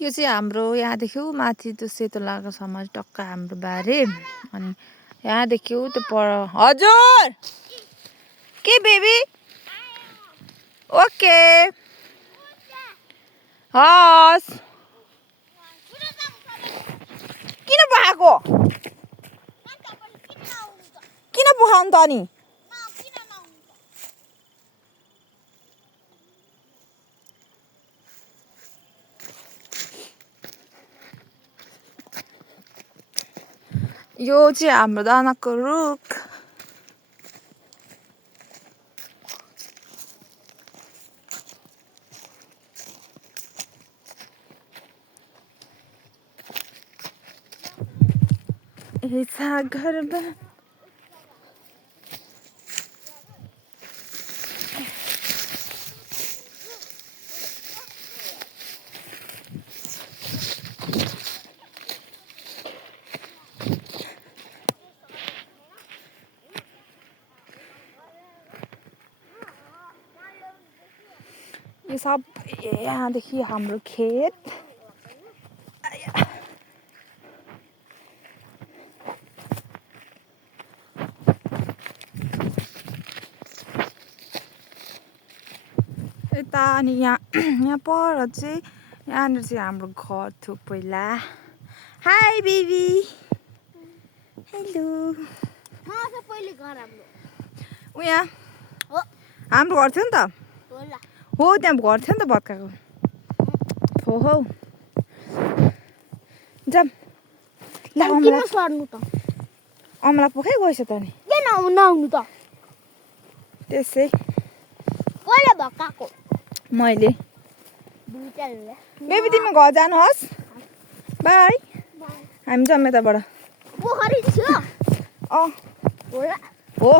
यो चाहिँ हाम्रो यहाँदेखि माथि त्यो सेतो लागा समाज टक्क हाम्रो बारे अनि यहाँदेखि त्यो पर हजुर के बेबी ओके हस् किन बहाको किन बहाउनु त अनि यो चाहिँ हाम्रो दानाको रुख ऐसा घर बन यो सब यहाँदेखि हाम्रो खेत यता अनि यहाँ पर चाहिँ यहाँनिर चाहिँ हाम्रो घर थियो पहिला हाई बेबी हेलो उ यहाँ हाम्रो घर थियो नि त हो त्यहाँ घर थियो नि त भत्काको हो हौ जाम अमला पोखै गएछ त नि त्यसै मैले बेबी तिमी घर जानुहोस् बाई हामी जाउँ यताबाट अँ हो हो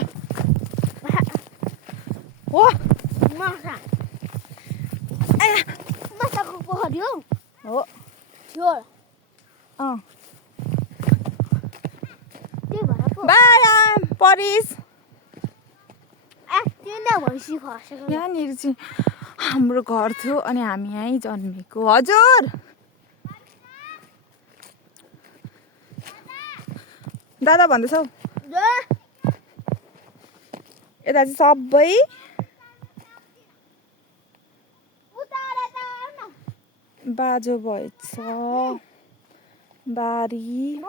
हो अँ बाई परिस यहाँनिर चाहिँ हाम्रो घर थियो अनि हामी यहीँ जन्मेको हजुर दादा भन्दैछौ यता चाहिँ सबै बाजो भएछ बारी